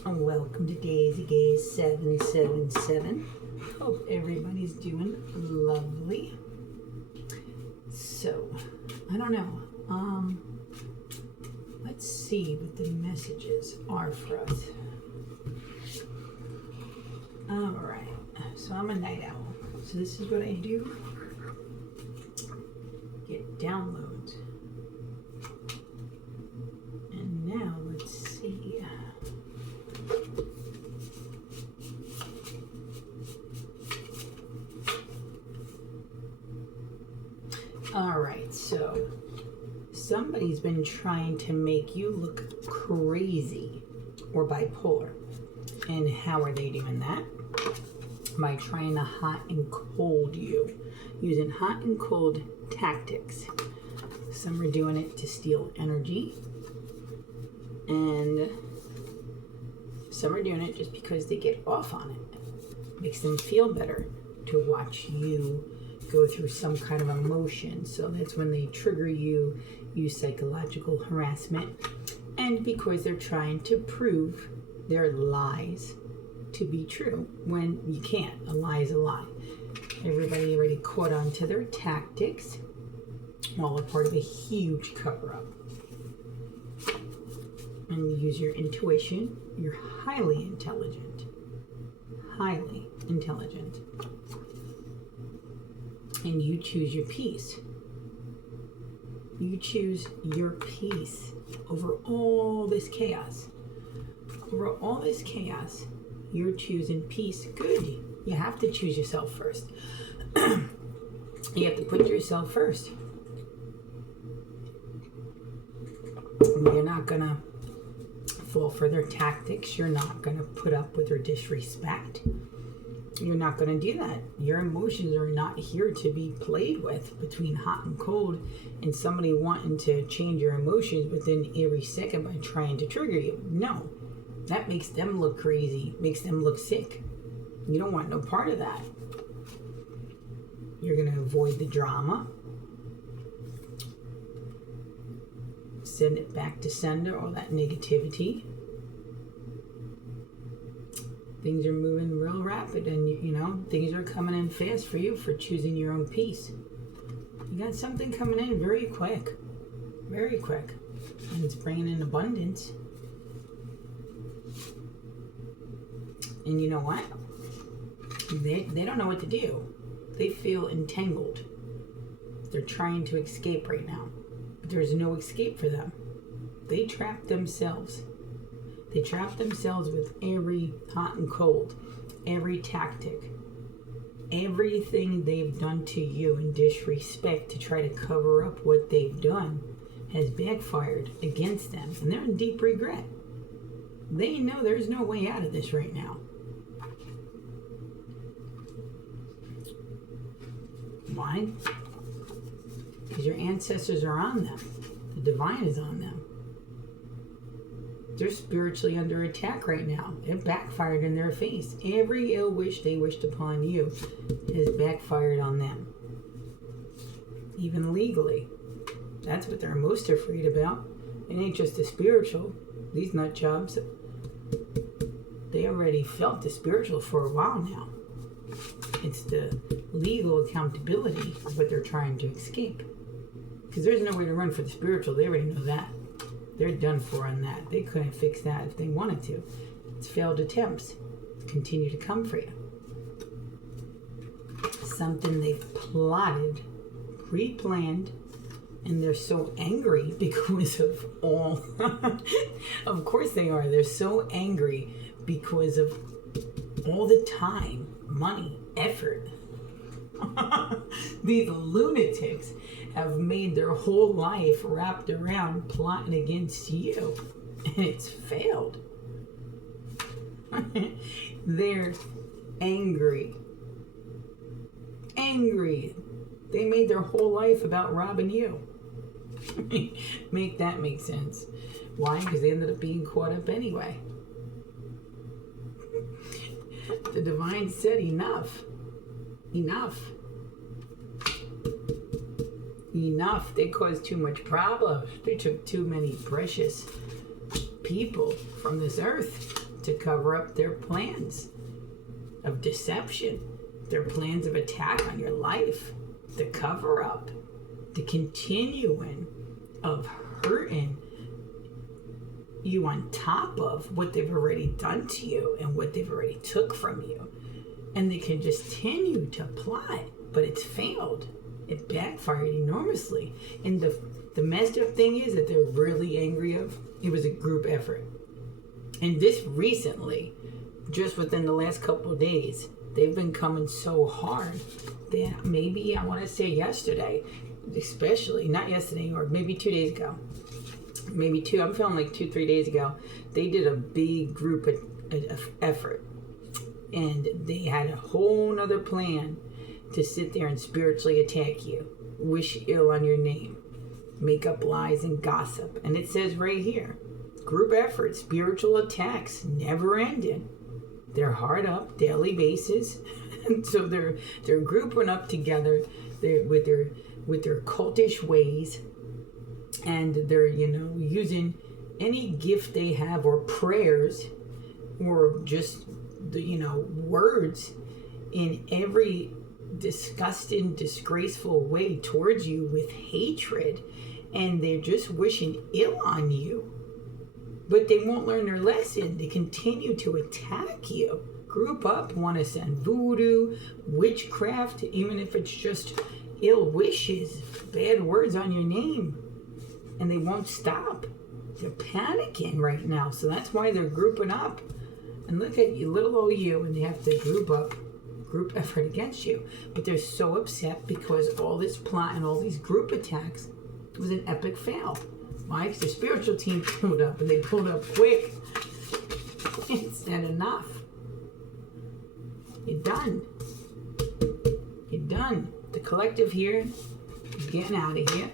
Welcome to Daisy Gaze 777. Hope everybody's doing lovely. So, I don't know. Let's see what the messages are for us. Alright, so I'm a night owl. So this is what I do. Get downloads. And now let's see. Alright, so somebody's been trying to make you look crazy or bipolar. And how are they doing that? By trying to hot and cold you. Using hot and cold tactics. Some are doing it to steal energy. And some are doing it just because they get off on it. Makes them feel better to watch you go through some kind of emotion. So that's when they trigger you, use psychological harassment, and because they're trying to prove their lies to be true when you can't. A lie is a lie. Everybody already caught on to their tactics, all a part of a huge cover-up. And you use your intuition. You're highly intelligent. Highly intelligent. And you choose your peace. You choose your peace over all this chaos. Over all this chaos, you're choosing peace. Good. You have to choose yourself first. You have to put yourself first. You're not going to fall for their tactics. You're not going to put up with their disrespect. You're not going to do that. Your emotions are not here to be played with between hot and cold and somebody wanting to change your emotions within every second by trying to trigger you. No, that makes them look crazy, makes them look sick. You don't want no part of that. You're going to avoid the drama. Send it back to sender, all that negativity. Things are moving real rapid and, you know, things are coming in fast for you for choosing your own peace. You got something coming in very quick. Very quick. And it's bringing in abundance. And you know what? They don't know what to do. They feel entangled. They're trying to escape right now. But there's no escape for them. They trap themselves. They trap themselves with every hot and cold, every tactic, everything they've done to you in disrespect to try to cover up what they've done has backfired against them. And they're in deep regret. They know there's no way out of this right now. Why? Because your ancestors are on them. The divine is on them. They're spiritually under attack right now. It backfired in their face. Every ill wish they wished upon you has backfired on them. Even legally. That's what they're most afraid about. It ain't just the spiritual. These nut jobs, they already felt the spiritual for a while now. It's the legal accountability of what they're trying to escape. Because there's no way to run for the spiritual. They already know that. They're done for on that. They couldn't fix that if they wanted to. It's failed attempts. Continue to come for you. Something they've plotted, pre-planned, and they're so angry because of all. Of course they are. They're so angry because of all the time, money, effort. These lunatics have made their whole life wrapped around plotting against you, and it's failed. They're angry. They made their whole life about robbing you. Make that make sense. Why? Because they ended up being caught up anyway. The divine said enough. They caused too much problems. They took too many precious people from this earth. to cover up their plans of deception, their plans of attack on your life, the cover up, the continuing of hurting you on top of what they've already done to you and what they've already took from you. And they can just continue to plot, but it's failed. It backfired enormously. And the messed up thing is that they're really angry of, it was a group effort. And this recently, just within the last couple of days, they've been coming so hard that maybe, I want to say yesterday, especially, not yesterday, or maybe 2 days ago, I'm feeling like 2-3 days ago, they did a big group effort. And they had a whole nother plan to sit there and spiritually attack you, wish ill on your name, make up lies and gossip. And it says right here, group effort, spiritual attacks, never ending. They're hard up, daily basis. And so they're grouping up together with their cultish ways, and they're using any gift they have or prayers or just words in every disgusting, disgraceful way towards you with hatred, and they're just wishing ill on you. But they won't learn their lesson. They continue to attack you. Group up, want to send voodoo, witchcraft, even if it's just ill wishes, bad words on your name. And they won't stop. They're panicking right now. So that's why they're grouping up. And look at you, little old you, and they have to group effort against you. But they're so upset because all this plot and all these group attacks was an epic fail. Why? Because the spiritual team pulled up, and they pulled up quick. It's not enough. You're done. You're done. The collective here is getting out of here.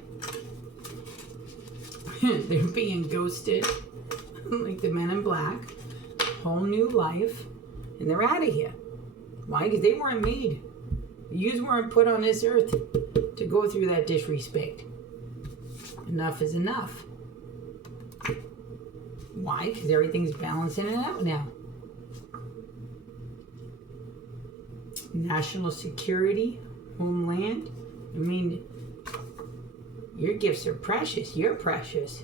They're being ghosted like the Men in Black. Whole new life. And they're out of here. Why? Because they weren't made. You weren't put on this earth to go through that disrespect. Enough is enough. Why? Because everything's balancing it out now. National security, homeland. I mean, your gifts are precious. You're precious.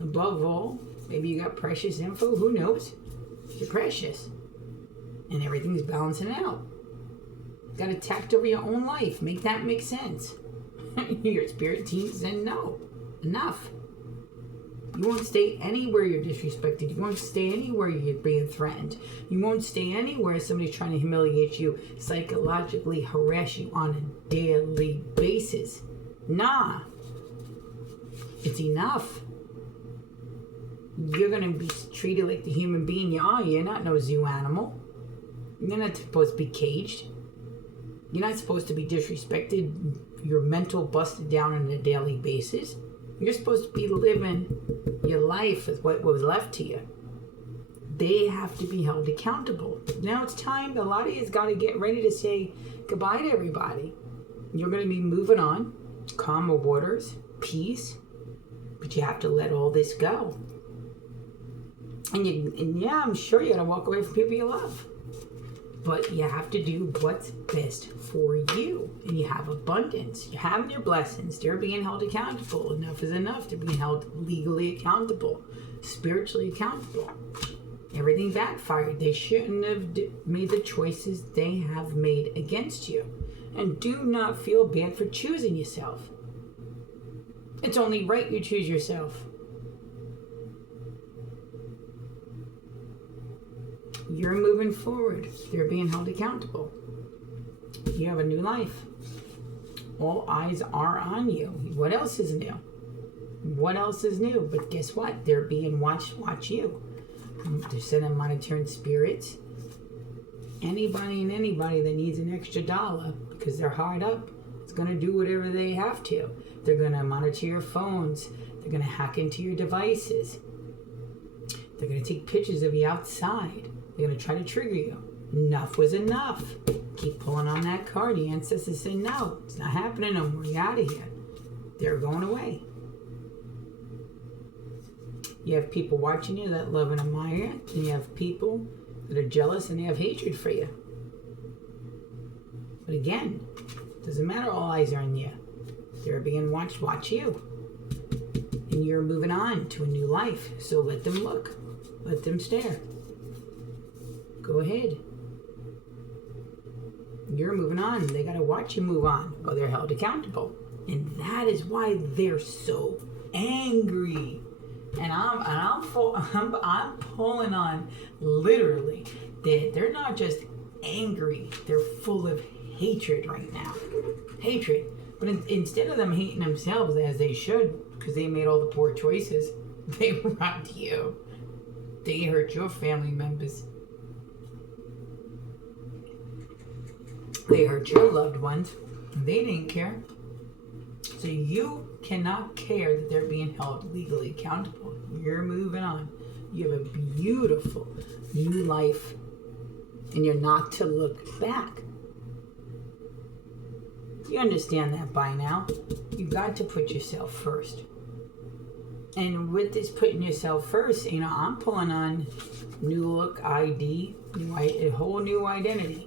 Above all, maybe you got precious info. Who knows? You're precious. And everything's balancing out. Got attacked over your own life. Make that make sense. Your spirit team said no. Enough. You won't stay anywhere you're disrespected. You won't stay anywhere you're being threatened. You won't stay anywhere somebody's trying to humiliate you, psychologically harass you on a daily basis. Nah. It's enough. You're going to be treated like the human being you are. You're not no zoo animal. You're not supposed to be caged. You're not supposed to be disrespected. Your mental busted down on a daily basis. You're supposed to be living your life with what was left to you. They have to be held accountable. Now it's time. A lot of you's got to get ready to say goodbye to everybody. You're going to be moving on. Calmer waters. Peace. But you have to let all this go. And yeah, I'm sure you got to walk away from people you love. But you have to do what's best for you. And you have abundance. You're having your blessings. They're being held accountable. Enough is enough. They're being held legally accountable. Spiritually accountable. Everything backfired. They shouldn't have made the choices they have made against you. And do not feel bad for choosing yourself. It's only right you choose yourself. You're moving forward. They're being held accountable. You have a new life. All eyes are on you. What else is new? What else is new? But guess what? They're being watch you. They're sending monitoring spirits. Anybody and anybody that needs an extra dollar because they're hard up, it's going to do whatever they have to. They're going to monitor your phones. They're going to hack into your devices. They're going to take pictures of you outside. They're going to try to trigger you. Enough was enough. Keep pulling on that card. The ancestors say, no, it's not happening no more. You're out of here. They're going away. You have people watching you that love and admire you, and you have people that are jealous and they have hatred for you. But again, doesn't matter, all eyes are on you. They're being watched, watch you. And you're moving on to a new life. So let them look. Let them stare. Go ahead. You're moving on. They got to watch you move on while they're held accountable. And that is why they're so angry. And I'm pulling on literally that they're not just angry. They're full of hatred right now. Hatred. But instead of them hating themselves as they should, because they made all the poor choices, they robbed you. They hurt your family members. They hurt your loved ones. They didn't care. So you cannot care that they're being held legally accountable. You're moving on. You have a beautiful new life. And you're not to look back. You understand that by now. You got to put yourself first. And with this putting yourself first, I'm pulling on new look, ID, a whole new identity,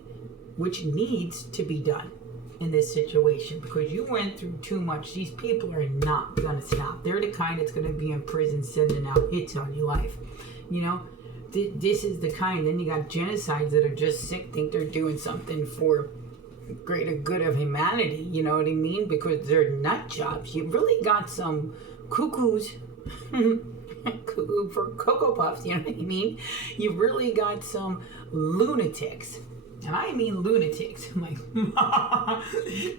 which needs to be done in this situation because you went through too much. These people are not going to stop. They're the kind that's going to be in prison sending out hits on your life. This is the kind. Then you got genocides that are just sick, think they're doing something for greater good of humanity, you know what I mean? Because they're nut jobs. You really got some cuckoos, cuckoo for Cocoa Puffs, you know what I mean? You really got some lunatics, and I mean lunatics, like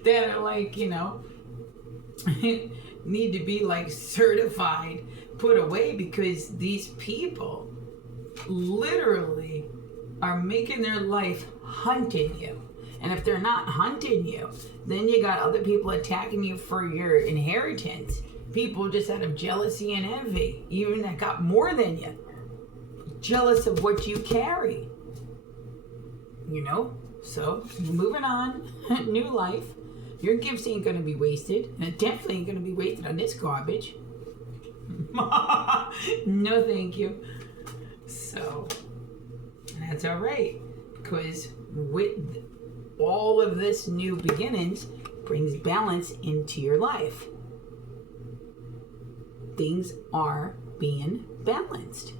that are like, need to be like certified, put away, because these people literally are making their life hunting you. And if they're not hunting you, then you got other people attacking you for your inheritance. People just out of jealousy and envy, even that got more than you. Jealous of what you carry. So moving on, new life. Your gifts ain't going to be wasted. And it definitely ain't going to be wasted on this garbage. No, thank you. So, that's all right. Because with all of this new beginnings brings balance into your life. Things are being balanced.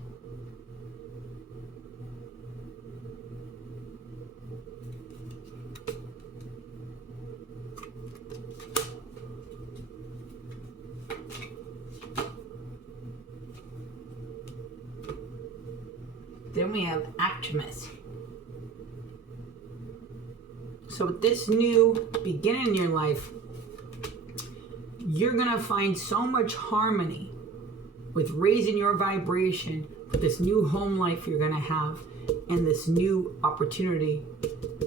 Then we have Actimus. So with this new beginning in your life, you're going to find so much harmony with raising your vibration with this new home life you're going to have and this new opportunity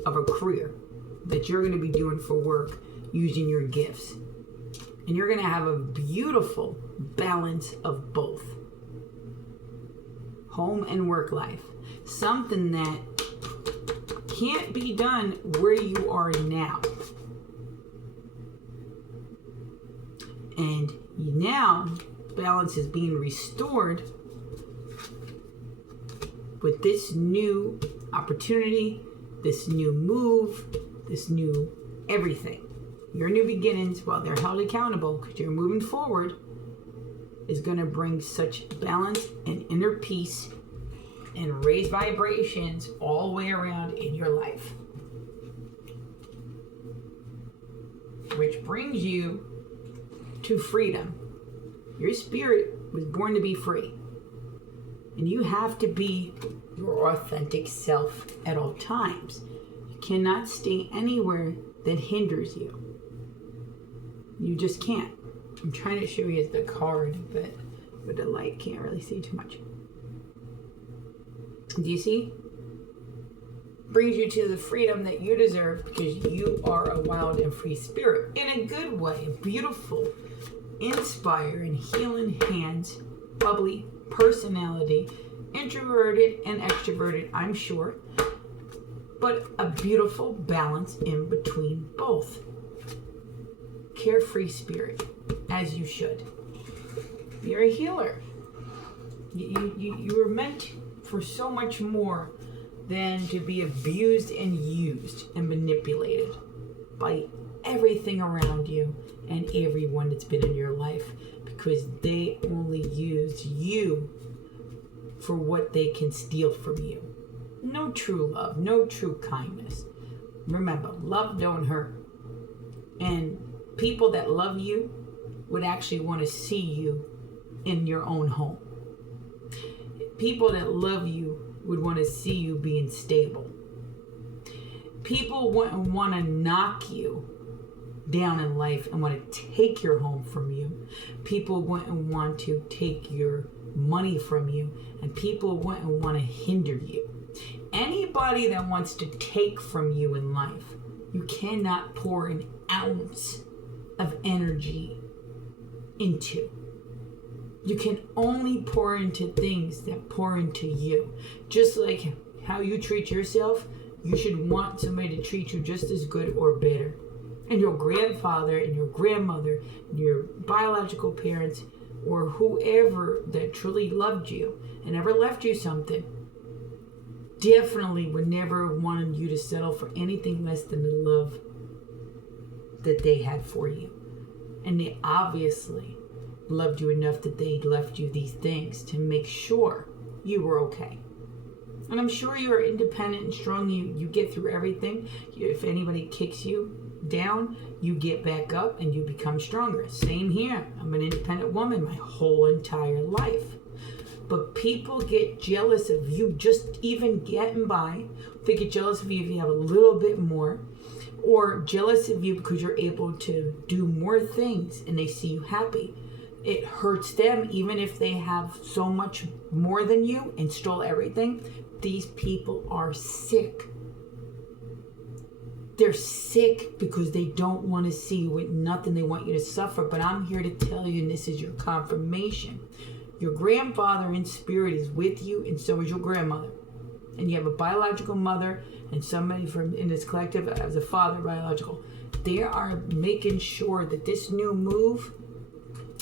of a career that you're going to be doing for work using your gifts. And you're going to have a beautiful balance of both. Home and work life. Something that can't be done where you are now. And now balance is being restored with this new opportunity, this new move, this new everything. Your new beginnings, while they're held accountable because you're moving forward, is going to bring such balance and inner peace and raise vibrations all the way around in your life. Which brings you to freedom. Your spirit was born to be free. And you have to be your authentic self at all times. You cannot stay anywhere that hinders you. You just can't. I'm trying to show you the card, but with the light can't really see too much. Do you see? Brings you to the freedom that you deserve because you are a wild and free spirit. In a good way. Beautiful, inspiring, healing hands, bubbly personality, introverted and extroverted, I'm sure. But a beautiful balance in between both. Carefree spirit, as you should. You're a healer. You were meant for so much more than to be abused and used and manipulated by everything around you and everyone that's been in your life, because they only used you for what they can steal from you. No true love, no true kindness. Remember, love don't hurt. And people that love you would actually want to see you in your own home. People that love you would want to see you being stable. People wouldn't want to knock you down in life and want to take your home from you. People wouldn't want to take your money from you, and people wouldn't want to hinder you. Anybody that wants to take from you in life, you cannot pour an ounce of energy into. You can only pour into things that pour into you. Just like how you treat yourself, you should want somebody to treat you just as good or better. And your grandfather and your grandmother and your biological parents, or whoever that truly loved you and never left you something, definitely would never have wanted you to settle for anything less than the love that they had for you. And they obviously loved you enough that they left you these things to make sure you were okay. And I'm sure you are independent and strong. You get through everything. If anybody kicks you down, you get back up and you become stronger. Same here. I'm an independent woman my whole entire life. But people get jealous of you just even getting by. They get jealous of you if you have a little bit more, or jealous of you because you're able to do more things and they see you happy. It hurts them even if they have so much more than you and stole everything. These people are sick. They're sick because they don't want to see you with nothing. They want you to suffer. But I'm here to tell you, and this is your confirmation. Your grandfather in spirit is with you, and so is your grandmother. And you have a biological mother and somebody from in this collective as a father biological. They are making sure that this new move,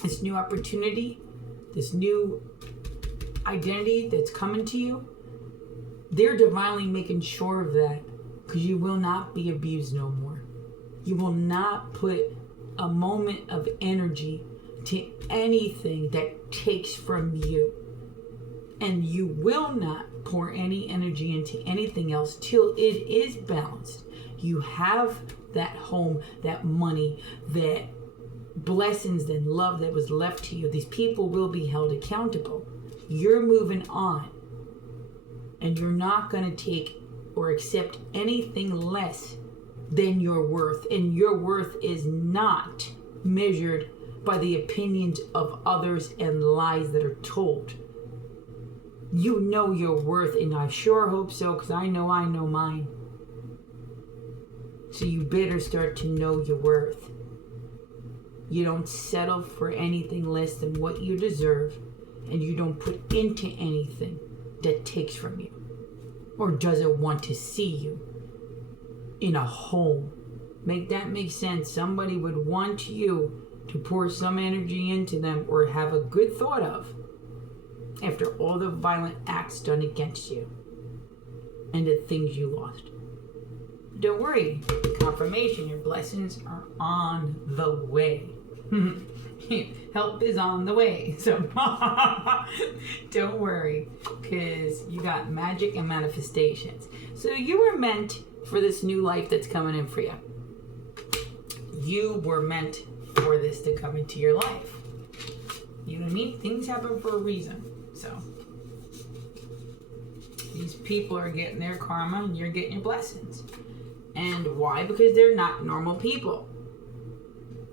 this new opportunity, this new identity that's coming to you, they're divinely making sure of that, because you will not be abused no more. You will not put a moment of energy to anything that takes from you. And you will not pour any energy into anything else till it is balanced. You have that home, that money, that blessings and love that was left to you. These people will be held accountable. You're moving on. And you're not going to take or accept anything less than your worth. And your worth is not measured by the opinions of others and lies that are told. You know your worth, and I sure hope so, because I know mine. So you better start to know your worth. You don't settle for anything less than what you deserve, and you don't put into anything that takes from you or doesn't want to see you in a home. Make that make sense? Somebody would want you to pour some energy into them or have a good thought of after all the violent acts done against you and the things you lost. Don't worry, confirmation, your blessings are on the way. Help is on the way. So don't worry, because you got magic and manifestations. So you were meant for this new life that's coming in for you. You were meant for this to come into your life. You know what I mean? Things happen for a reason. So these people are getting their karma and you're getting your blessings. And why? Because they're not normal people.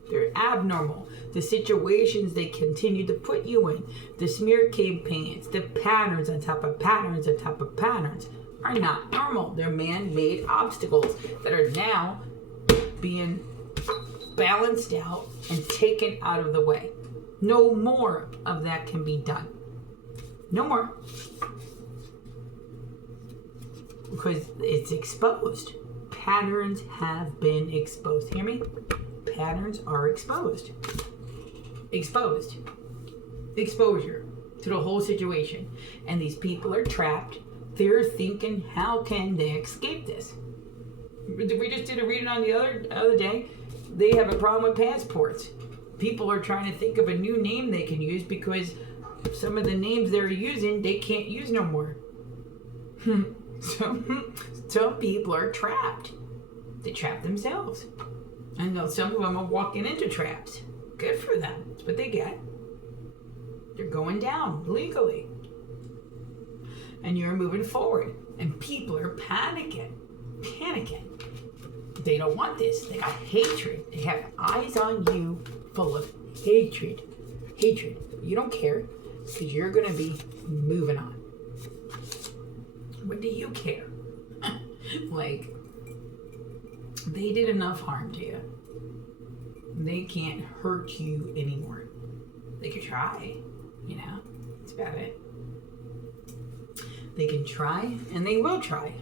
They're abnormal. The situations they continue to put you in, the smear campaigns, the patterns on top of patterns on top of patterns are not normal. They're man-made obstacles that are now being balanced out and taken out of the way. No more of that can be done. No more. Because it's exposed. Patterns have been exposed. Hear me? Patterns are exposed. Exposed. Exposure. to the whole situation. And these people are trapped. They're thinking, how can they escape this? We just did a reading on the other day. They have a problem with passports. People are trying to think of a new name they can use because some of the names they're using they can't use no more. Some people are trapped. They trap themselves. And some of them are walking into traps. Good for them. That's what they get. They're going down legally. And you're moving forward. And people are panicking. They don't want this. They got hatred. They have eyes on you full of hatred. You don't care because you're going to be moving on. What do you care? Like, they did enough harm to you. They can't hurt you anymore. They could try, that's about it. They can try, and they will try.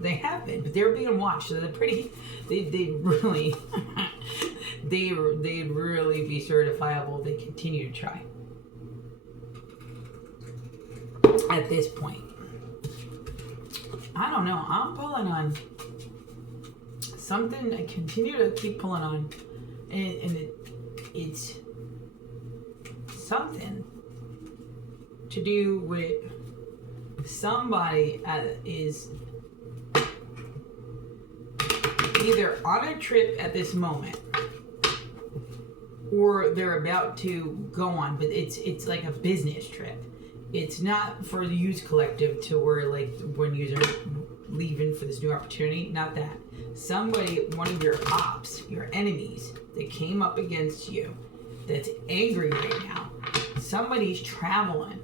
They have been, but they're being watched, so they'd really, they'd really be certifiable. They continue to try. At this point, I don't know. I'm pulling on something. I continue to keep pulling on, and it's something to do with somebody is either on a trip at this moment or they're about to go on, but it's like a business trip. It's not for the youth collective to where like when you're leaving for this new opportunity. Not that. Somebody, one of your ops, your enemies that came up against you that's angry right now. Somebody's traveling.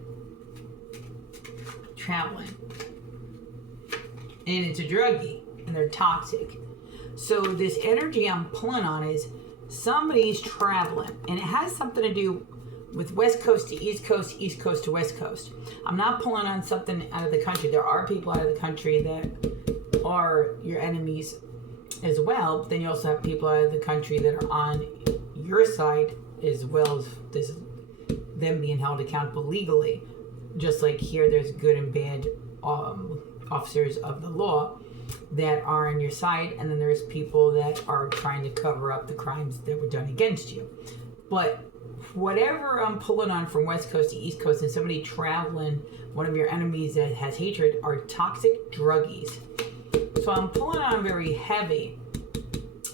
And it's a druggie and they're toxic. So this energy I'm pulling on is somebody's traveling, and it has something to do with West Coast to East Coast, East Coast to West Coast. I'm not pulling on something out of the country. There are people out of the country that are your enemies as well, but then you also have people out of the country that are on your side as well as this, them being held accountable legally. Just like here, there's good and bad officers of the law that are on your side, and then there's people that are trying to cover up the crimes that were done against you. But whatever I'm pulling on from West Coast to East Coast and somebody traveling, one of your enemies that has hatred, are toxic druggies. So I'm pulling on very heavy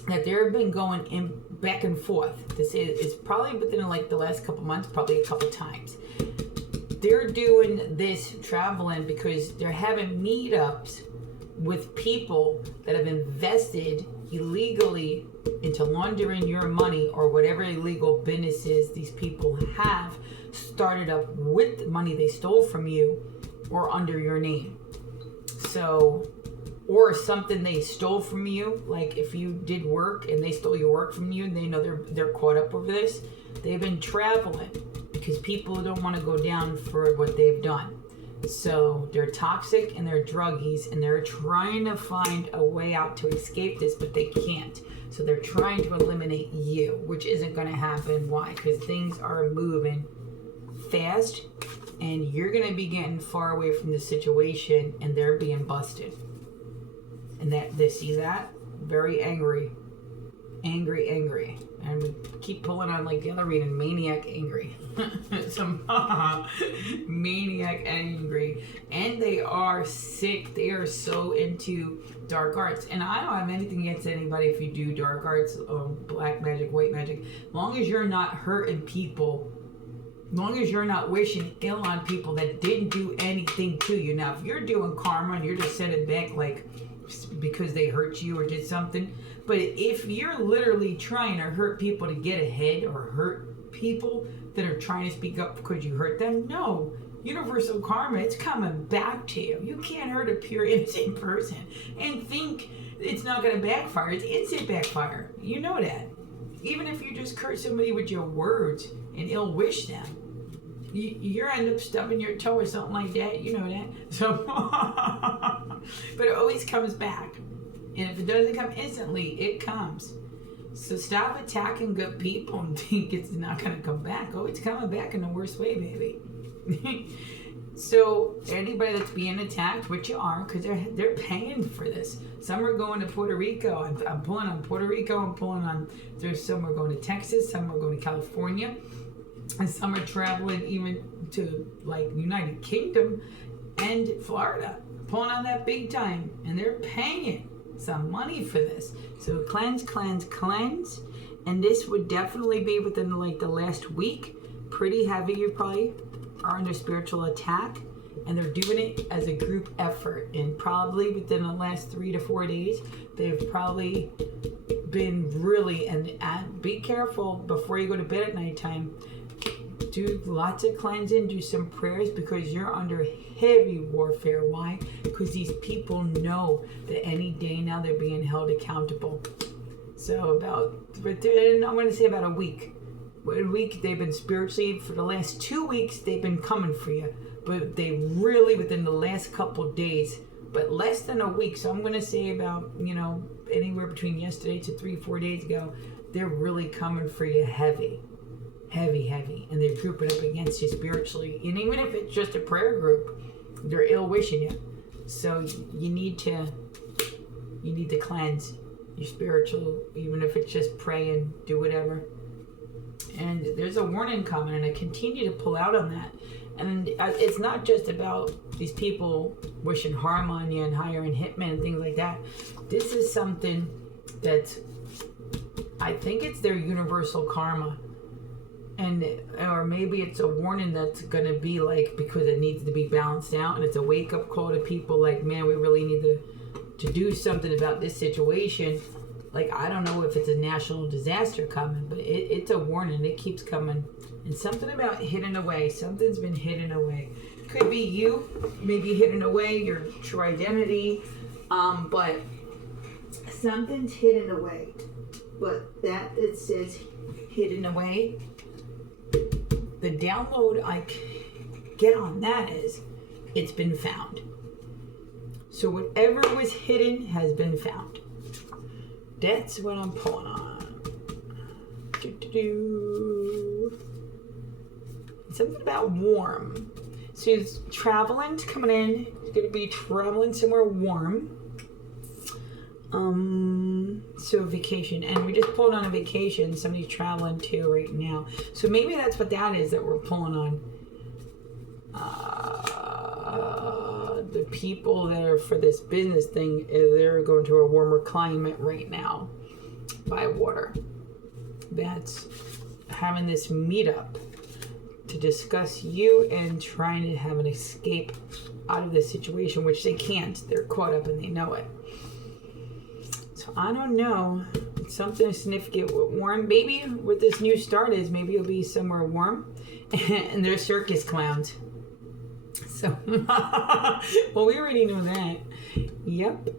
that they've been going in back and forth. It's probably within like the last couple months, probably a couple times. They're doing this traveling because they're having meetups with people that have invested illegally into laundering your money or whatever illegal businesses these people have started up with the money they stole from you or under your name. So, or something they stole from you, like if you did work and they stole your work from you and they know they're caught up over this, they've been traveling because people don't want to go down for what they've done. So they're toxic and they're druggies and they're trying to find a way out to escape this, but they can't. So they're trying to eliminate you, which isn't going to happen. Why? Because things are moving fast and you're going to be getting far away from the situation and they're being busted. And that they see that, very angry. And we keep pulling on like the other reading, maniac angry. Some maniac angry. And they are sick. They are so into dark arts. And I don't have anything against anybody if you do dark arts, black magic, white magic. As long as you're not hurting people, as long as you're not wishing ill on people that didn't do anything to you. Now, if you're doing karma and you're just sending back like because they hurt you or did something. But if you're literally trying to hurt people to get ahead or hurt people that are trying to speak up because you hurt them, no. Universal karma, it's coming back to you. You can't hurt a pure innocent person and think it's not going to backfire. It's instant backfire. You know that. Even if you just curse somebody with your words and ill wish them, you end up stubbing your toe or something like that. You know that. So, but it always comes back. And if it doesn't come instantly, it comes. So stop attacking good people and think it's not going to come back. Oh, it's coming back in the worst way, baby. So anybody that's being attacked, which you are, because they're paying for this. Some are going to Puerto Rico. I'm pulling on Puerto Rico. I'm pulling on. There's some are going to Texas. Some are going to California, and some are traveling even to like United Kingdom and Florida. Pulling on that big time, and they're paying some money for this. So cleanse, and this would definitely be within like the last week. Pretty heavy. You probably are under spiritual attack, and they're doing it as a group effort, and probably within the last 3 to 4 days they've probably been really, and be careful before you go to bed at nighttime. Do lots of cleansing, do some prayers, because you're under heavy warfare. Why? Because these people know that any day now they're being held accountable. So I'm going to say about a week they've been spiritually, for the last 2 weeks they've been coming for you, but they really within the last couple days, but less than a week. So I'm going to say about anywhere between yesterday to 3-4 days ago, they're really coming for you heavy, and they're grouping up against you spiritually. And even if it's just a prayer group, they're ill wishing you. So you need to cleanse your spiritual, even if it's just praying, do whatever. And there's a warning coming, and I continue to pull out on that. And it's not just about these people wishing harm on you and hiring hitmen and things like that. This is something that I think it's their universal karma. Or maybe it's a warning that's going to be like, because it needs to be balanced out, and it's a wake-up call to people like, man, we really need to do something about this situation. Like, I don't know if it's a national disaster coming, but it's a warning. It keeps coming. And something about hidden away. Something's been hidden away. Could be you, maybe hidden away, your true identity. But something's hidden away. But that it says hidden away. The download I get on that is, it's been found. So whatever was hidden has been found. That's what I'm pulling on. Something about warm. So he's traveling, coming in. He's going to be traveling somewhere warm. So vacation. And we just pulled on a vacation. Somebody's traveling too right now. So maybe that's what that is that we're pulling on. The people that are for this business thing, they're going to a warmer climate right now by water. That's having this meetup to discuss you and trying to have an escape out of this situation, which they can't. They're caught up and they know it. So I don't know. It's something significant with warm. Maybe what this new start is, maybe it'll be somewhere warm and they're circus clowns. So, well, we already know that. Yep.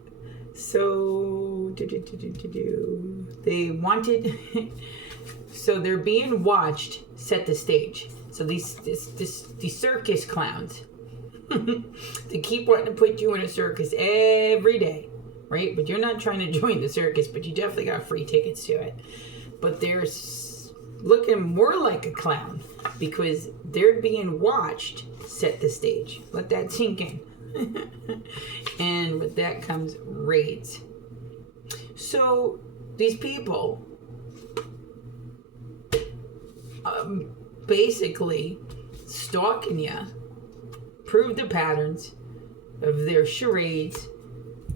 So, they wanted, so they're being watched, set the stage. So these circus clowns, they keep wanting to put you in a circus every day, right? But you're not trying to join the circus, but you definitely got free tickets to it. But they're looking more like a clown because they're being watched, set the stage. Let that sink in. And with that comes raids. So these people basically stalking you, prove the patterns of their charades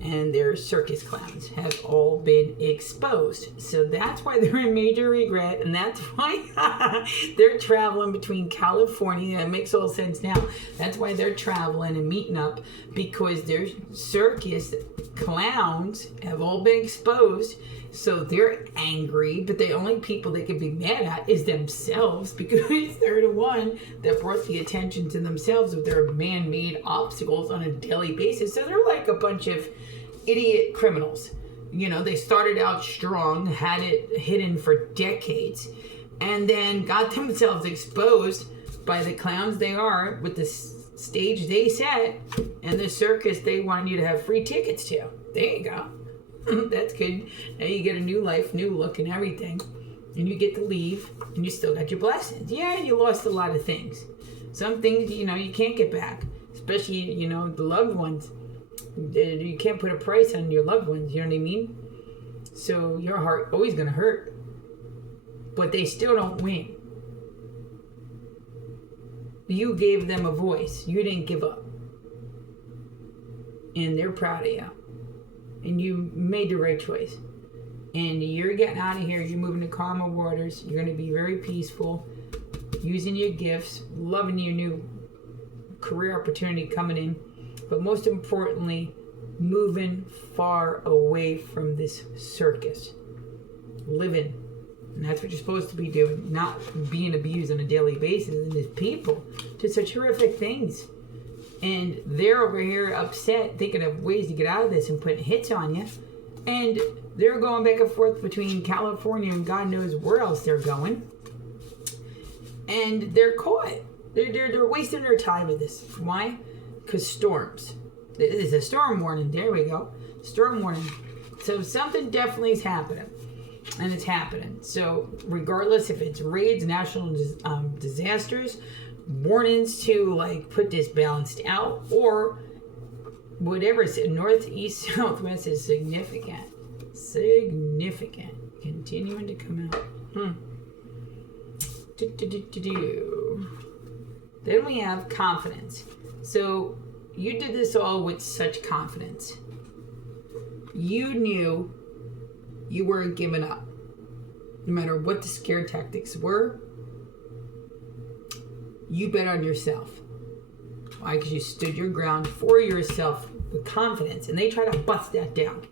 and their circus clowns have all been exposed. So that's why they're in major regret, and that's why they're traveling between California. It makes all sense now. That's why they're traveling and meeting up, because their circus clowns have all been exposed. So they're angry, but the only people they can be mad at is themselves, because they're the one that brought the attention to themselves with their man-made obstacles on a daily basis. So they're like a bunch of idiot criminals. You know, they started out strong, had it hidden for decades, and then got themselves exposed by the clowns they are with the stage they set and the circus they wanted you to have free tickets to. There you go. That's good. Now you get a new life, new look and everything. And you get to leave and you still got your blessings. Yeah, you lost a lot of things. Some things, you can't get back. Especially, the loved ones. You can't put a price on your loved ones, you know what I mean? So your heart always going to hurt. But they still don't win. You gave them a voice. You didn't give up. And they're proud of you. And you made the right choice. And you're getting out of here. You're moving to calmer waters. You're going to be very peaceful. Using your gifts. Loving your new career opportunity coming in. But most importantly, moving far away from this circus. Living. And that's what you're supposed to be doing. Not being abused on a daily basis. And these people do such horrific things. And they're over here upset, thinking of ways to get out of this and putting hits on you. And they're going back and forth between California and God knows where else they're going. And they're caught. They're wasting their time with this. Why? Because storms. This is a storm warning. There we go. Storm warning. So something definitely is happening. And it's happening. So regardless if it's raids, national disasters, warnings to put this balanced out, or whatever, north, east, southwest is significant. Continuing to come out. Then we have confidence. So you did this all with such confidence. You knew you weren't giving up. No matter what the scare tactics were, you bet on yourself. Why? Because you stood your ground for yourself with confidence. And they try to bust that down,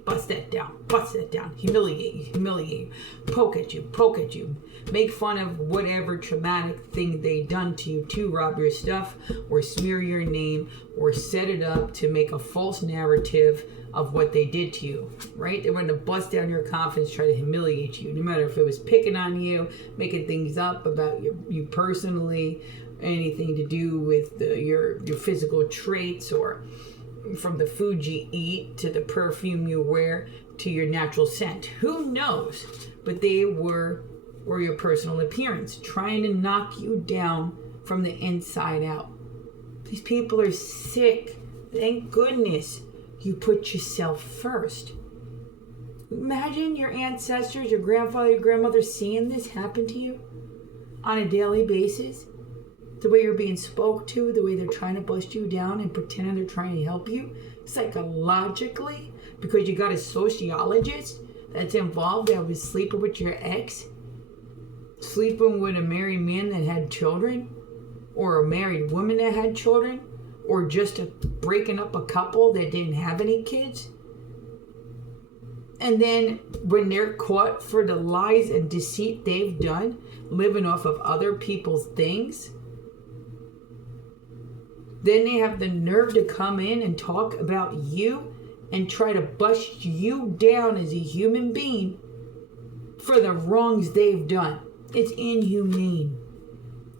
humiliate you, poke at you, make fun of whatever traumatic thing they done to you to rob your stuff or smear your name or set it up to make a false narrative of what they did to you, right? They wanted to bust down your confidence, try to humiliate you, no matter if it was picking on you, making things up about you personally, anything to do with your physical traits, or from the food you eat to the perfume you wear to your natural scent. Who knows? But they were your personal appearance, trying to knock you down from the inside out. These people are sick. Thank goodness you put yourself first. Imagine your ancestors, your grandfather, your grandmother seeing this happen to you on a daily basis. The way you're being spoke to, the way they're trying to bust you down and pretending they're trying to help you psychologically, because you got a sociologist that's involved that was sleeping with your ex, sleeping with a married man that had children, or a married woman that had children, or just breaking up a couple that didn't have any kids. And then when they're caught for the lies and deceit they've done, living off of other people's things, then they have the nerve to come in and talk about you and try to bust you down as a human being for the wrongs they've done. It's inhumane.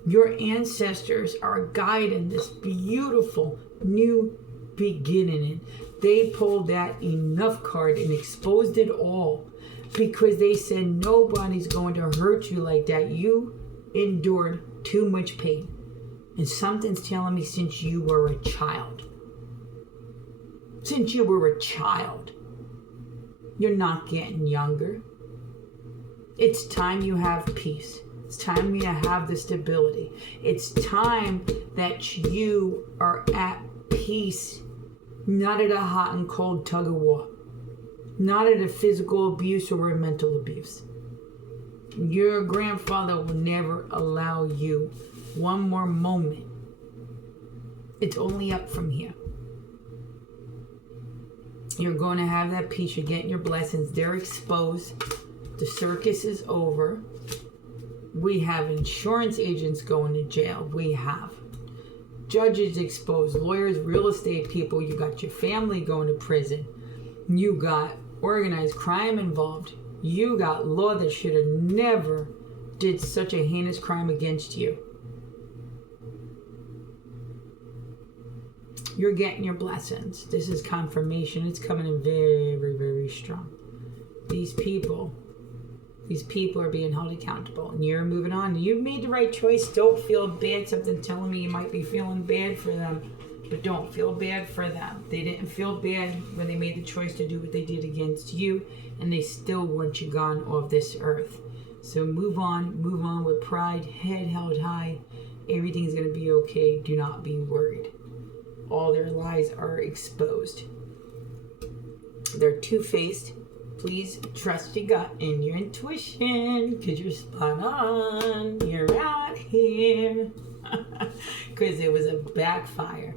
Your ancestors are guiding this beautiful new beginning. And they pulled that enough card and exposed it all, because they said nobody's going to hurt you like that. You endured too much pain. And something's telling me since you were a child. Since you were a child. You're not getting younger. It's time you have peace. It's time you have the stability. It's time that you are at peace. Not at a hot and cold tug of war. Not at a physical abuse or a mental abuse. Your grandfather will never allow you one more moment. It's only up from here. You're going to have that peace. You're getting your blessings. They're exposed. The circus is over. We have insurance agents going to jail. We have judges exposed, lawyers, real estate people. You got your family going to prison. You got organized crime involved. You got law that should have never did such a heinous crime against you. You're getting your blessings. This is confirmation. It's coming in very, very strong. These people These people are being held accountable, and you're moving on. You've made the right choice. Don't feel bad. Something telling me you might be feeling bad for them, but don't feel bad for them. They didn't feel bad when they made the choice to do what they did against you, and they still want you gone off this earth. So move on with pride, head held high. Everything's going to be okay. Do not be worried. All their lies are exposed. They're two-faced. Please trust your gut and your intuition, because you're spot on. You're out here. Because it was a backfire.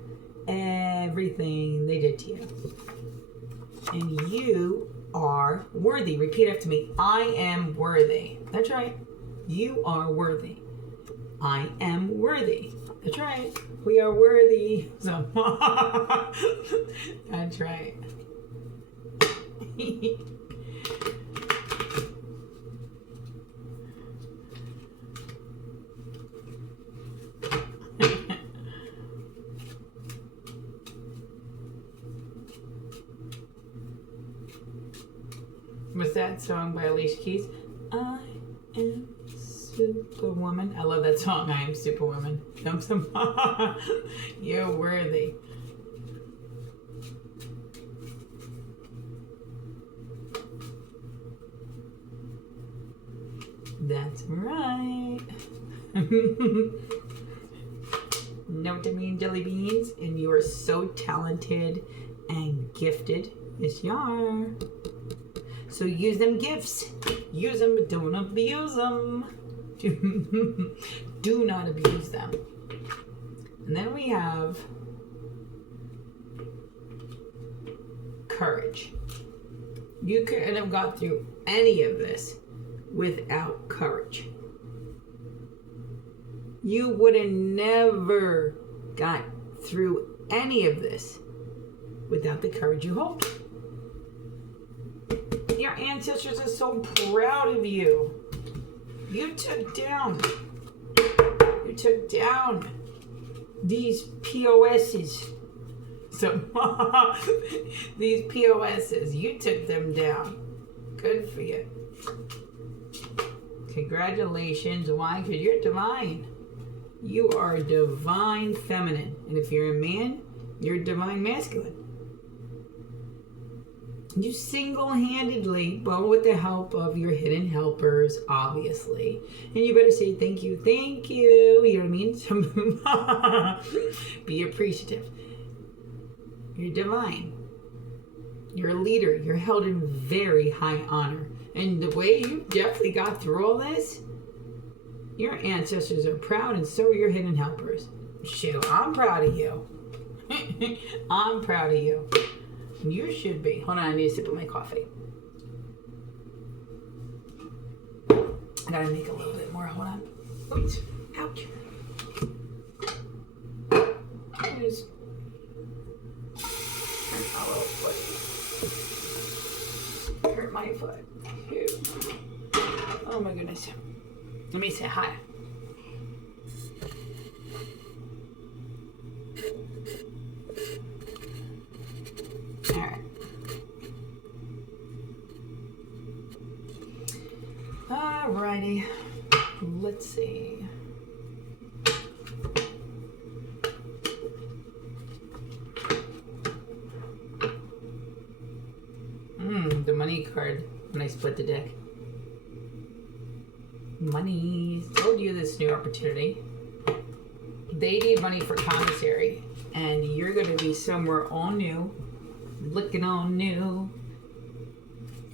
Everything they did to you. And you are worthy. Repeat after me. I am worthy. That's right. You are worthy. I am worthy. That's right. We are worthy. So, that's right. What's that song by Alicia Keys? I am Superwoman. I love that song. I am Superwoman. You're worthy. That's right. Note to me, jelly beans, and you are so talented and gifted. Yes, you are. So use them gifts. Use them, but don't abuse them. Do not abuse them. And then we have courage. You couldn't have got through any of this without courage. You would have never got through any of this without the courage you hold. Your ancestors are so proud of you. You took down these POSs. So these POSs, you took them down. Good for you. Congratulations. Why? Because you're divine. You are divine feminine. And if you're a man, you're divine masculine. You single-handedly, but with the help of your hidden helpers, obviously. And you better say thank you. You know what I mean? Be appreciative. You're divine. You're a leader. You're held in very high honor. And the way you definitely got through all this, your ancestors are proud, and so are your hidden helpers. Shoot, I'm proud of you. I'm proud of you. You should be. Hold on, I need a sip of my coffee. I gotta make a little bit more. Hold on. Oops. Ouch. It is. Oh, foot. Hurt my foot. Ew. Oh my goodness. Let me say hi. Alright. Alrighty. Let's see. The money card when I split the deck. Money. Told you this new opportunity. They need money for commissary, and you're going to be somewhere all new, looking all new,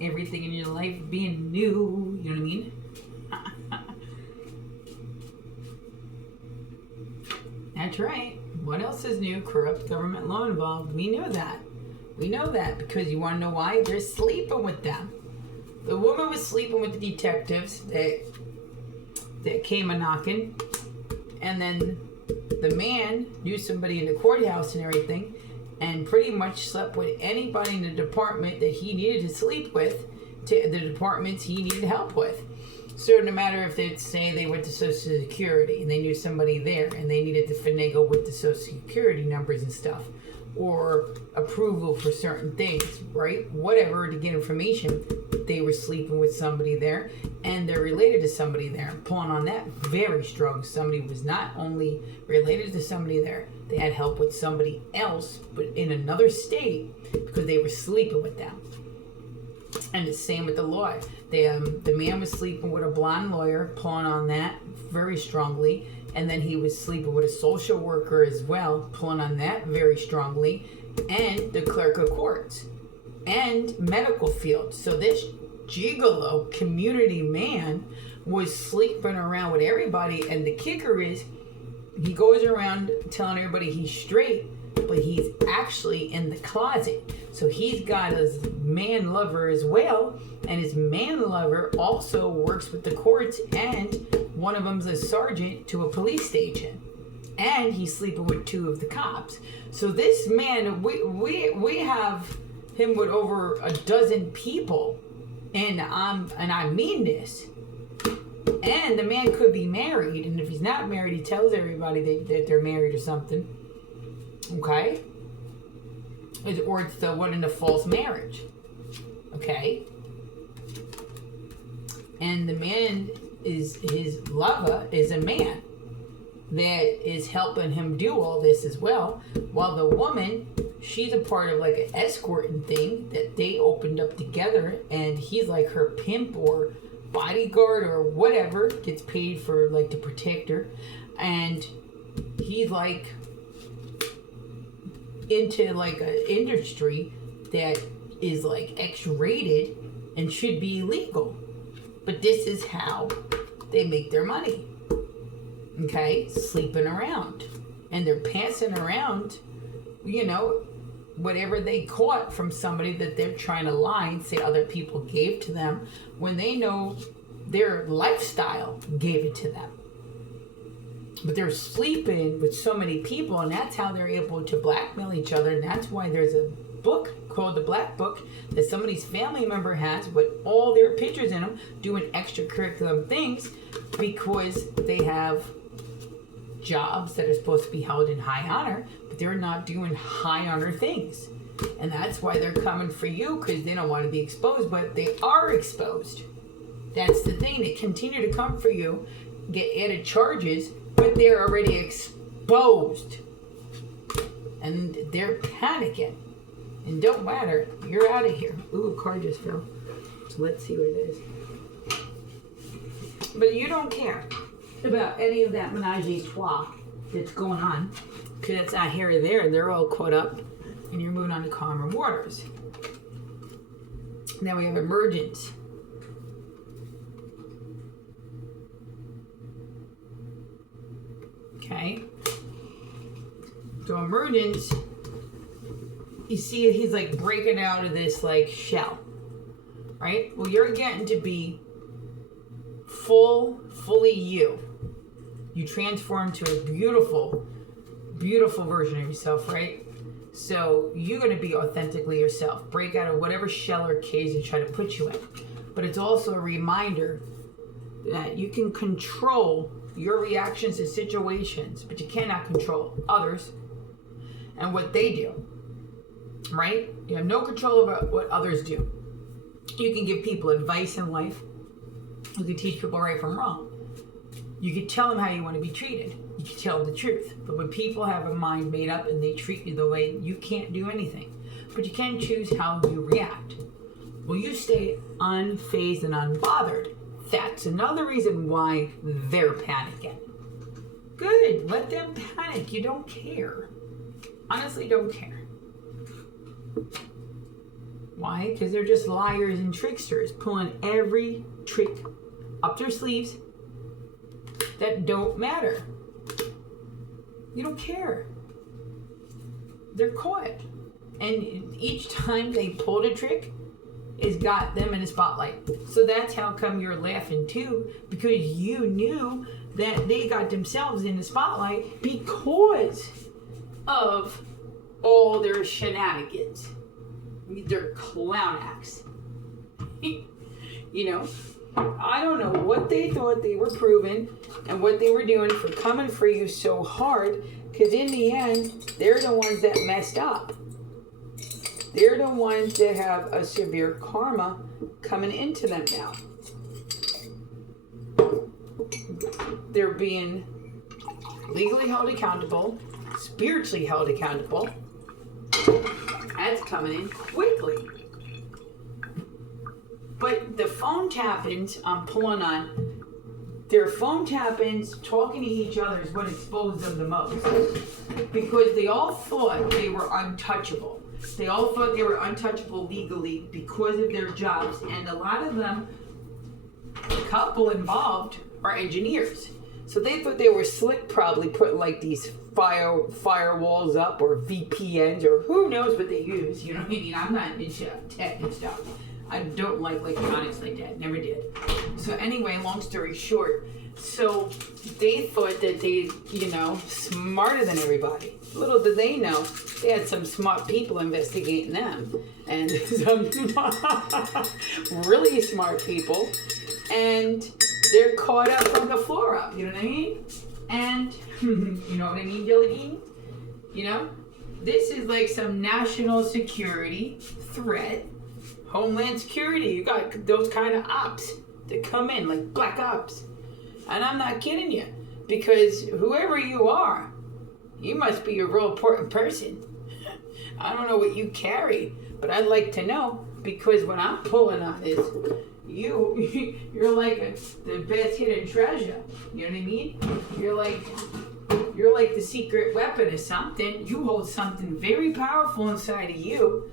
everything in your life being new. You know what I mean? That's right. What else is new? Corrupt government law involved. We know that. We know that because you want to know why? They're sleeping with them. The woman was sleeping with the detectives that came a knocking, and then the man knew somebody in the courthouse and everything, and pretty much slept with anybody in the department that he needed to sleep with, to the departments he needed help with. So no matter if they'd say they went to Social Security and they knew somebody there and they needed to finagle with the Social Security numbers and stuff, or approval for certain things, right? Whatever, to get information, they were sleeping with somebody there, and they're related to somebody there. Pulling on that very strong. Somebody was not only related to somebody there, they had help with somebody else, but in another state, because they were sleeping with them. And the same with the lawyer. The man was sleeping with a blonde lawyer, pulling on that very strongly. And then he was sleeping with a social worker as well, pulling on that very strongly. And the clerk of courts. And medical field. So this gigolo community man was sleeping around with everybody. And the kicker is, he goes around telling everybody he's straight, but he's actually in the closet. So he's got his man lover as well, and his man lover also works with the courts, and one of them's a sergeant to a police station, and he's sleeping with two of the cops. So this man, we have him with over a dozen people, and I mean this. And the man could be married, and if he's not married, he tells everybody that they're married or something. Okay? Or it's the one in the false marriage. Okay? And the man his lover is a man that is helping him do all this as well. While the woman, she's a part of like an escorting thing that they opened up together, and he's like her pimp or bodyguard or whatever, gets paid for like to protect her, and he's like into like an industry that is like X-rated and should be illegal, but this is how they make their money. Okay, sleeping around, and they're passing around, whatever they caught from somebody that they're trying to lie and say other people gave to them, when they know their lifestyle gave it to them. But they're sleeping with so many people, and that's how they're able to blackmail each other. And that's why there's a book called The Black Book that somebody's family member has with all their pictures in them doing extracurricular things, because they have jobs that are supposed to be held in high honor, but they're not doing high honor things. And that's why they're coming for you, because they don't want to be exposed, but they are exposed. That's the thing. They continue to come for you, get added charges, but they're already exposed. And they're panicking. And don't matter. You're out of here. Ooh, a car just fell. So let's see what it is. But you don't care about any of that menage a trois that's going on, because it's not here or there. They're all caught up, and you're moving on to calmer waters. Now we have emergence. Okay. So emergence, you see he's like breaking out of this like shell, right? Well, you're getting to be fully you. You transform to a beautiful, beautiful version of yourself, right? So you're going to be authentically yourself. Break out of whatever shell or cage they try to put you in. But it's also a reminder that you can control your reactions to situations, but you cannot control others and what they do, right? You have no control over what others do. You can give people advice in life. You can teach people right from wrong. You can tell them how you want to be treated. You can tell them the truth. But when people have a mind made up and they treat you the way, you can't do anything. But you can choose how you react. Well, you stay unfazed and unbothered. That's another reason why they're panicking. Good, let them panic. You don't care. Honestly, don't care. Why? Because they're just liars and tricksters, pulling every trick up their sleeves that don't matter. You don't care. They're caught. And each time they pulled a trick, it's got them in the spotlight. So that's how come you're laughing too, because you knew that they got themselves in the spotlight because of all their shenanigans, their clown acts. I don't know what they thought they were proving and what they were doing for coming for you so hard, because in the end, they're the ones that messed up. They're the ones that have a severe karma coming into them now. They're being legally held accountable, spiritually held accountable. That's coming in quickly. But the phone tap-ins I'm pulling on, their phone tap-ins, talking to each other is what exposed them the most. Because they all thought they were untouchable. They all thought they were untouchable legally because of their jobs. And a lot of them, the couple involved, are engineers. So they thought they were slick, probably putting like these firewalls up or VPNs or who knows what they use. You know what I mean? I'm not into tech and stuff. I don't like electronics like that. Never did. So anyway, long story short, so they thought that they, smarter than everybody. Little did they know, they had some smart people investigating them. And some really smart people. And they're caught up from the floor up. You know what I mean? And, you know what I mean, Dilladine? This is like some national security threat. Homeland Security, you got those kind of ops that come in, like black ops. And I'm not kidding you, because whoever you are, you must be a real important person. I don't know what you carry, but I'd like to know, because what I'm pulling on is you're like the best hidden treasure. You know what I mean? You're like the secret weapon or something. You hold something very powerful inside of you.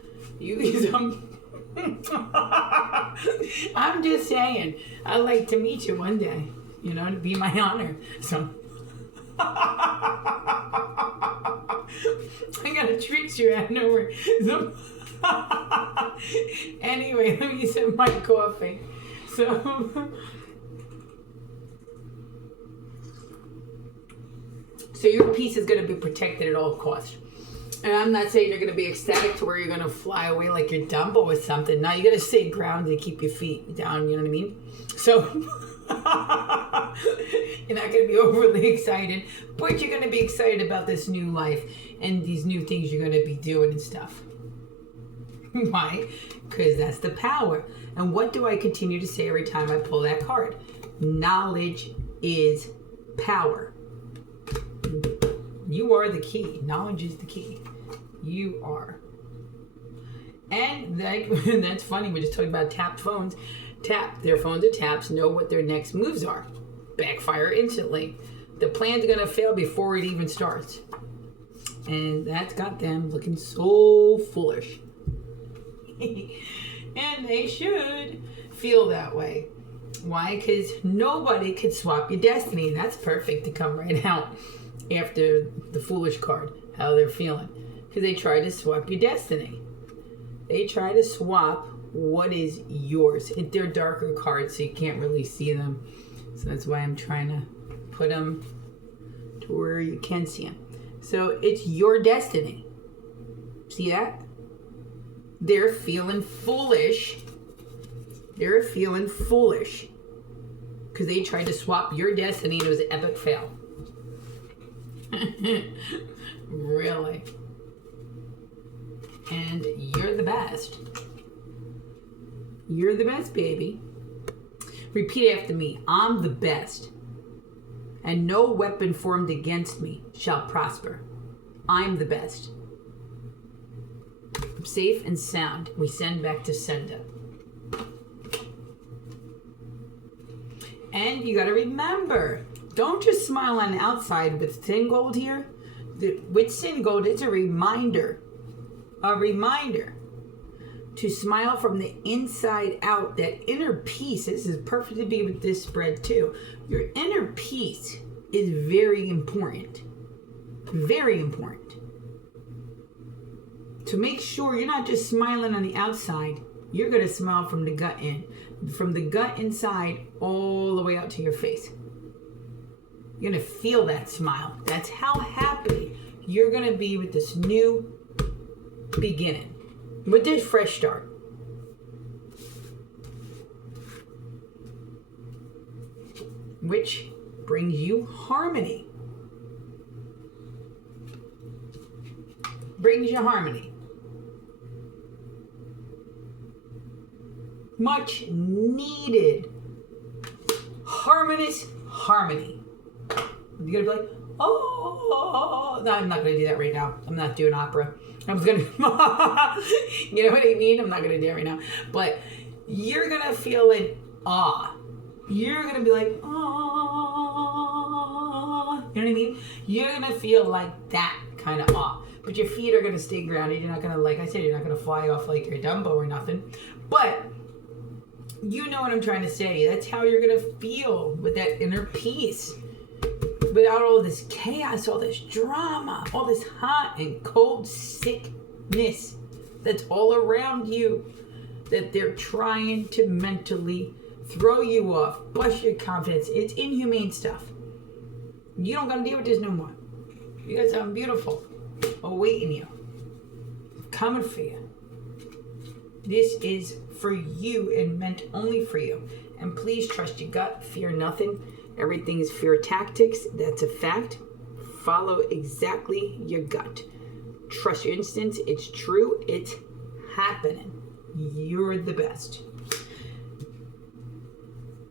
I'm just saying, I'd like to meet you one day, to be my honor. So I gotta trick you out of nowhere. So anyway, let me sip my coffee. So your peace is gonna be protected at all costs. And I'm not saying you're going to be ecstatic to where you're going to fly away like you're Dumbo with something. No, you got to stay grounded to keep your feet down, you know what I mean? So, you're not going to be overly excited, but you're going to be excited about this new life and these new things you're going to be doing and stuff. Why? Because that's the power. And what do I continue to say every time I pull that card? Knowledge is power. You are the key. Knowledge is the key. You are. And that's funny. We're just talking about tapped phones. Their phones are taps. Know what their next moves are. Backfire instantly. The plan's going to fail before it even starts. And that's got them looking so foolish. And they should feel that way. Why? Because nobody could swap your destiny. That's perfect to come right out after the foolish card, how they're feeling. Because they try to swap your destiny. They try to swap what is yours. They're darker cards, so you can't really see them. So that's why I'm trying to put them to where you can see them. So it's your destiny. See that? They're feeling foolish. They're feeling foolish. Because they tried to swap your destiny and it was an epic fail. Really? And you're the best. You're the best, baby. Repeat after me. I'm the best. And no weapon formed against me shall prosper. I'm the best. Safe and sound. We send back to sender. And you got to remember, don't just smile on the outside with Sin Gold here. With Sin Gold, it's a reminder to smile from the inside out. That inner peace, this is perfect to be with this spread too. Your inner peace is very important. Very important. To make sure you're not just smiling on the outside, you're going to smile from the gut in. From the gut inside all the way out to your face. You're going to feel that smile. That's how happy you're going to be with this new beginning. With this fresh start. Which brings you harmony. Brings you harmony. much needed harmonious harmony. You're gonna be like, oh, no, I'm not gonna do that right now. I'm not doing opera. I was gonna, you know what I mean? I'm not gonna do it right now. But you're gonna feel an awe. You're gonna be like, oh, you know what I mean? You're gonna feel like that kind of awe. But your feet are gonna stay grounded. You're not gonna, like I said, you're not gonna fly off like you're Dumbo or nothing. But you know what I'm trying to say. That's how you're gonna feel with that inner peace. Without all this chaos, all this drama, all this hot and cold sickness that's all around you, that they're trying to mentally throw you off, bust your confidence. It's inhumane stuff. You don't gotta deal with this no more. You got something beautiful awaiting you, coming for you. This is for you and meant only for you. And please trust your gut, fear nothing. Everything is fear tactics. That's a fact. Follow exactly your gut. Trust your instincts. It's true. It's happening. You're the best.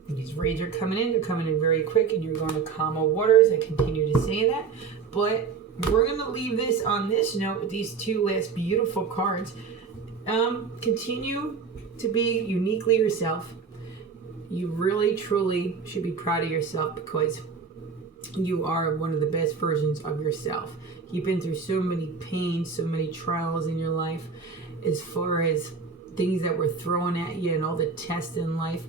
These raids are coming in. They're coming in very quick, and you're going to calmer waters. I continue to say that. But we're going to leave this on this note with these two last beautiful cards. Continue to be uniquely yourself. You really, truly should be proud of yourself because you are one of the best versions of yourself. You've been through so many pains, so many trials in your life as far as things that were thrown at you and all the tests in life.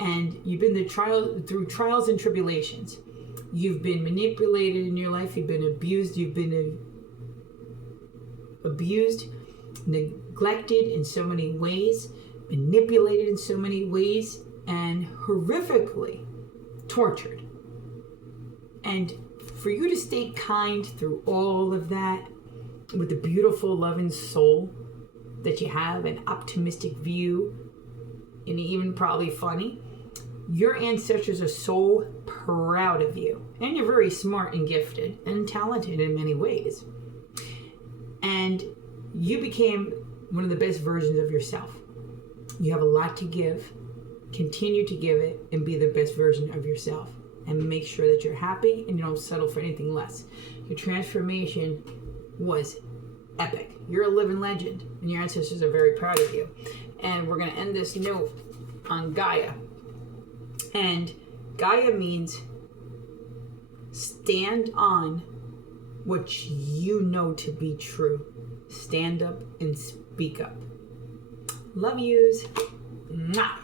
And you've been through trials and tribulations. You've been manipulated in your life. You've been abused. You've been abused, neglected in so many ways, manipulated in so many ways, and horrifically tortured. And for you to stay kind through all of that with the beautiful, loving soul that you have, an optimistic view, and even probably funny, your ancestors are so proud of you. And you're very smart and gifted and talented in many ways. And you became one of the best versions of yourself. You have a lot to give. Continue to give it and be the best version of yourself. And make sure that you're happy and you don't settle for anything less. Your transformation was epic. You're a living legend and your ancestors are very proud of you. And we're going to end this note on Gaia. And Gaia means stand on what you know to be true. Stand up and speak up. Love yous. Mwah.